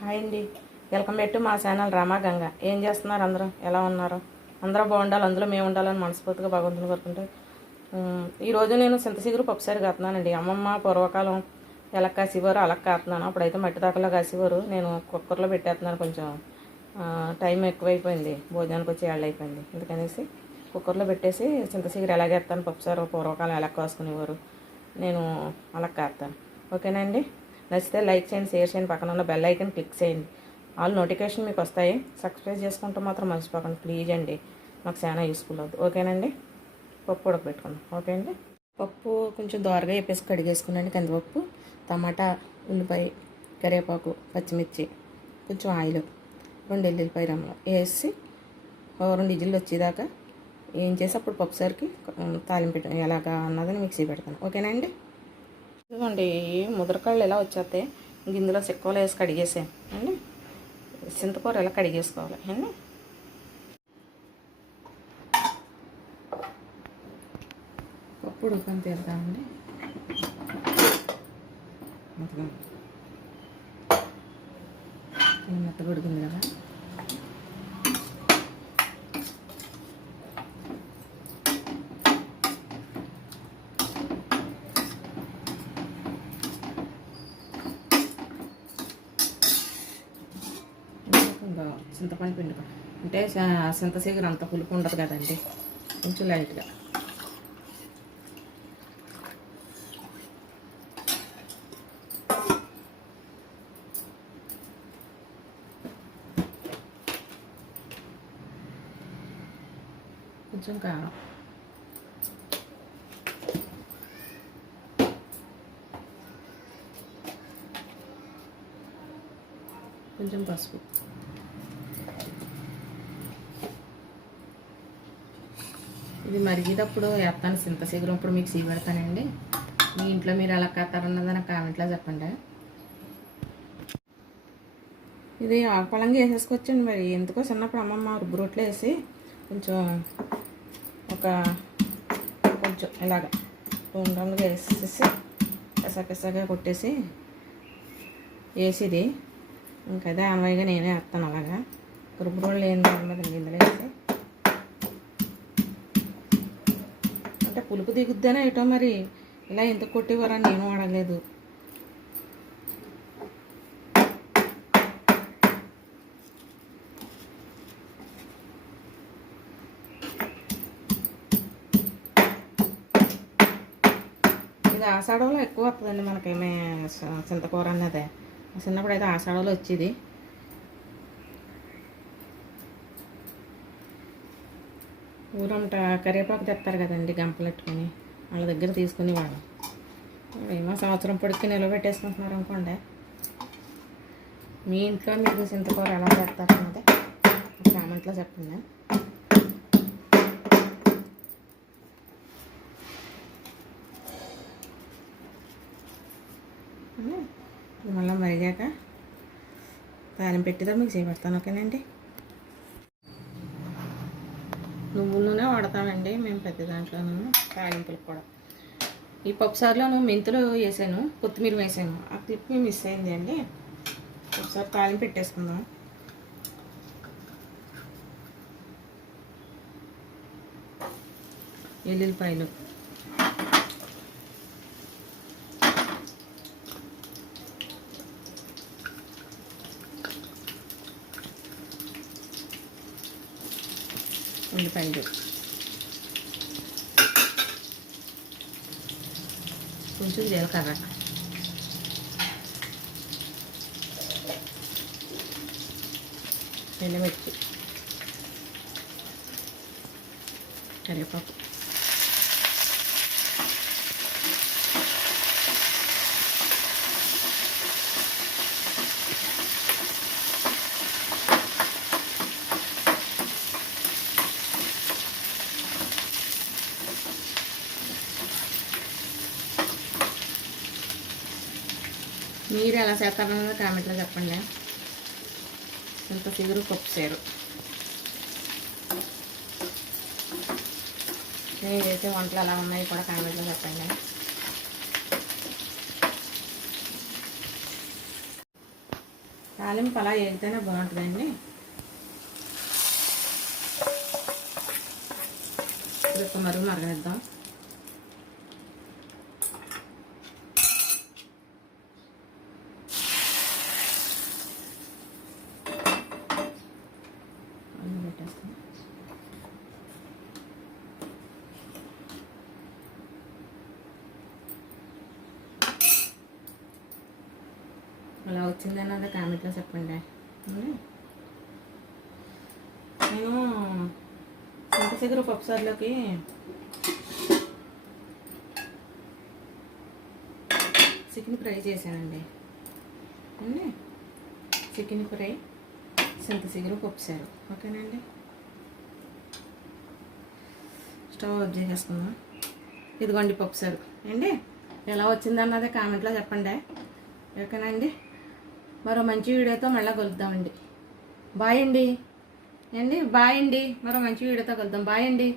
Hi అండి. Welcome back to మా channel Ramaganga ఏం చేస్తున్నారు అందరూ? ఎలా ఉన్నారు? అందరూ బాగుండాలి అందులో మేము ఉండాలని మనస్ఫూర్తిగా భగవంతుని కోరుకుంటే. ఈరోజు నేను చింతసిగురు పప్పుసారి కాతున్నానండి. అమ్మమ్మ పూర్వకాలం ఎలా కాసేవారు అలా కాస్తున్నాను. అప్పుడైతే మట్టి దాకలో కాసేవారు నేను కుక్కర్లో పెట్టేస్తున్నాను కొంచెం. టైం ఎక్కువైపోయింది. భోజనానికి వచ్చి ఏళ్ళు అయిపోయింది అందుకనేసి కుక్కర్లో పెట్టేసి చింతసిగురు ఎలాగేస్తాను పప్పుసారు పూర్వకాలం ఎలా కాసుకునేవారు. నేను అలా కాస్తాను. ఓకేనా అండి? నచ్చితే లైక్ చేయండి షేర్ చేయండి పక్కన ఉన్న బెల్ ఐకన్ క్లిక్ చేయండి. ఆల్ నోటిఫికేషన్ మీకు వస్తాయి. సబ్స్క్రైబ్ చేసుకుంటే మాత్రం మర్చిపోకండి. ప్లీజ్ అండి. మాకు చాలా యూస్ఫుల్ అవుతుంది. ఓకేనండి? పప్పు ఉడకబెట్టుకుందాం. ఓకే అండి? పప్పు కొంచెం దోరగా వేపేసి కడిగేసుకున్నాను. కందిపప్పు టమాటా ఉల్లిపాయ కరివేపాకు పచ్చిమిర్చి కొంచెం ఆయిల్ రెండు ఎల్లుల్లిపాయ రమ్మలు వేసి ఓ రెండు ఇజిల్లు వచ్చేదాకా ఏం చేసి అప్పుడు పప్పుసారికి తాలింపు పెట్టాను ఎలాగా అన్నదని మిక్సీ పెడతాను. ఓకేనా అండి? ఇదిగోండి ముదరకాళ్ళు ఎలా వచ్చేస్తాయి? ఇంక ఇందులో చిక్కలు వేసి కడిగేసాం అండి చింతకూర ఎలా కడిగేసుకోవాలి? అండి పప్పు ఉడకని తీద్దామండి. మెత్తగా మెత్తగా ఉడికింది కదా ఇంకా చింతపండు పిండి అంటే చ- చింతసీగర అంత పులుపు ఉండదు కదండి. కొంచెం లైట్గా. కొంచెం కారం. కొంచెం పసుపు. ఇది మరిగేటప్పుడు వేస్తాను సింత శీఘ్రం ఇప్పుడు మీకు సీ పెడతానండి. మీ ఇంట్లో మీరు ఎలా కట్టారన్నది నాకు కామెంట్లో చెప్పండి. ఇది ఆకుపళంగా వేసేసుకొచ్చండి మరి. ఎందుకో చిన్నప్పుడు అమ్మమ్మ రుబ్బు రొట్టెలు వేసి కొంచెం ఒక కొంచెం ఇలాగ ఉండంగా వేసేసి పిసపిసగా కొట్టేసి వేసేది. ఇంకా అదే అనవైగా నేనే వేస్తాను అలాగా. రుబ్బు రోళ్ళు ఏం కాదు ఇందులో వేసి. అంటే పులుపు దిగుద్దనే ఏటో మరి? ఇలా ఎంత కొట్టేవారని నేను వాడలేదు. ఇది ఆషాఢంలో ఎక్కువ వస్తుందండి మనకేమే చింతకూర అన్నదే. చిన్నప్పుడు అయితే ఆషాఢంలో వచ్చేది. ఊరంట కరివేపాకు తెస్తారు కదండి గంపలెట్టుకొని. వాళ్ళ దగ్గర తీసుకుని వాళ్ళం ఏమో సంవత్సరం పొడికి నిల్వ పెట్టేసుకుంటున్నారు అనుకోండి. మీ ఇంట్లో మీరు చింతకూర ఎలా చేస్తారు అన్నది కామెంట్లో చెప్పండి. మళ్ళీ మరిగాక తాలింపు పెట్టిదో మీకు చేపెడతాను ఓకేనండి? నువ్వుల నూనె వాడతామండి మేము పెద్ద దాంట్లోనూ తాలింపులకు కూడా. ఈ పప్పుసార్లోను మెంతులు వేసాను కొత్తిమీర వేసాను. ఆ క్లిప్ మిస్ అయింది అండి. ఒకసారి తాలింపు పెట్టేసుకుందాం. ఎల్లుల్లిపాయలు. ఉల్లిపాయలు కొంచెం జీలకర్ర ఎండమిర్చి కరివేపాకు మీరు ఎలా చేస్తారన్నది కామెంట్లో చెప్పండి. ఇంత సిగురు పప్పు సేరు నేను చేసే వంటలు ఎలా ఉన్నాయి కూడా కామెంట్లో చెప్పండి. తాలింపు అలా వేగితేనే బాగుంటుందండి. ఇప్పుడు మరుగు మరగనిద్దాం. అలా వచ్చింది అదే కామెంట్లో చెప్పండి. నేను చింతచిగురు పప్పుసార్లోకి చికెన్ ఫ్రై చేశానండి. అండి చికెన్ ఫ్రై చింతచిగురు పప్పుసారు ఓకేనండి? స్టవ్ ఆఫ్ చేసేసుకుందాం. ఇదిగోండి పప్పుసారు అండి ఎలా వచ్చిందన్నది కామెంట్లో చెప్పండి. ఓకేనండి? మరో మంచి వీడియోతో మళ్ళీ కలుద్దామండి. బాయ్ అండి. అండి బాయ్ అండి. మరో మంచి వీడియోతో కలుద్దాం. బాయ్ అండి.